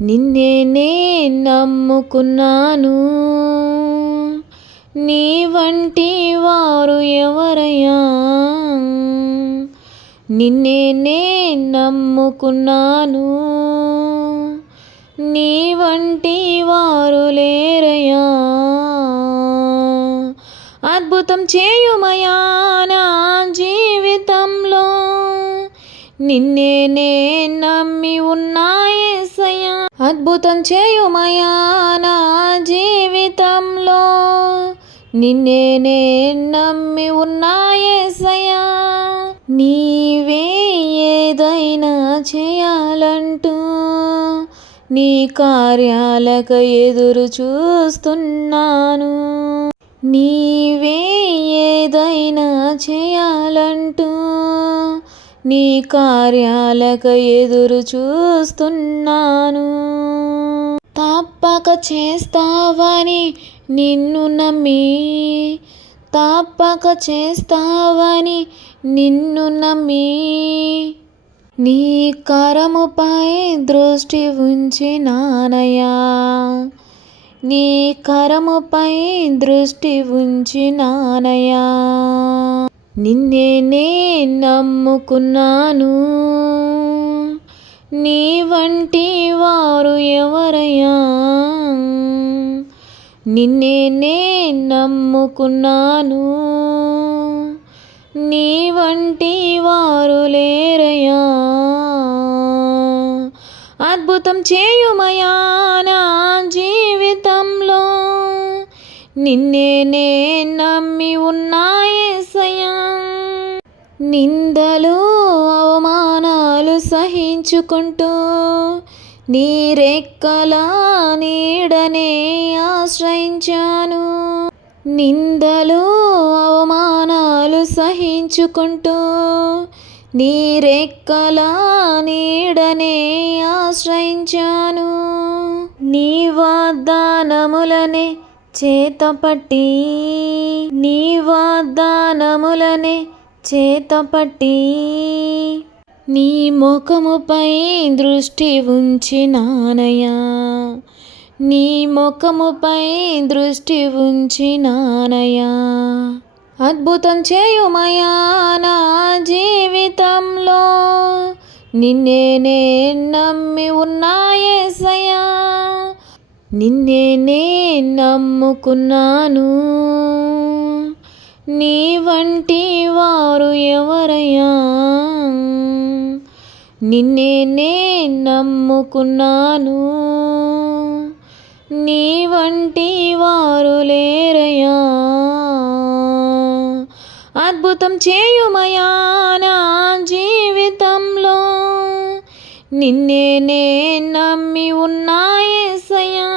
నిన్నే నే నమ్ముకున్నాను, నీ వంటి వారు ఎవరయ్యా. నిన్నే నే నమ్ముకున్నాను, నీ వంటి వారు లేరయ్యా. అద్భుతం చేయుమయా నా జీవితంలో, నిన్నే నే నమ్మి ఉన్నా యేసయ్యా. అద్భుతం చేయుమయా నా జీవితంలో, నిన్నే నే నమ్మి ఉన్నా యేసయ్యా. నీవే ఏదైనా చేయాలంటూ నీ కార్యాలకు ఎదురు చూస్తున్నాను. నీవే ఏదైనా చేయాలంటూ నీ కార్యాలకు ఎదురు చూస్తున్నాను. తప్పక చేస్తావని నిన్ను నమ్మి, తప్పక చేస్తావని నిన్ను నమ్మి, నీ కరముపై దృష్టి ఉంచినానయ్యా. నీ కరముపై దృష్టి ఉంచినానయ్యా. నిన్నే నే నమ్ముకున్నాను, నీ వంటి వారు ఎవరయ్యా. నిన్నే నే నమ్ముకున్నాను, నీ వంటి వారు లేరయ్యా. అద్భుతం చేయుమయా నా జీవితంలో, నిన్నే నే నమ్మి ఉన్నా యేసయ్యా. నిందలు అవమానాలు సహించుకుంటూ నీ రెక్కల నీడనే ఆశ్రయించాను. నిందలు అవమానాలు సహించుకుంటూ నీ రెక్కల నీడనే ఆశ్రయించాను. నీ వాగ్దానములనే చేతపట్టి, నీ వాగ్దానములనే చేతపట్టి, నీ ముఖముపై దృష్టి ఉంచినానయ్యా. నీ ముఖముపై దృష్టి ఉంచినానయ్యా. అద్భుతం చేయుమయా నా జీవితంలో, నిన్నే నే నమ్మి ఉన్నా యేసయ్యా. నిన్నే నే నమ్ముకున్నాను, నీ వంటి వారు ఎవరయ్యా. నిన్నే నే నమ్ముకున్నాను, నీ వంటి వారు లేరయ్యా. అద్భుతం చేయుమయా నా జీవితంలో, నిన్నే నే నమ్మి ఉన్నా యేసయ్యా.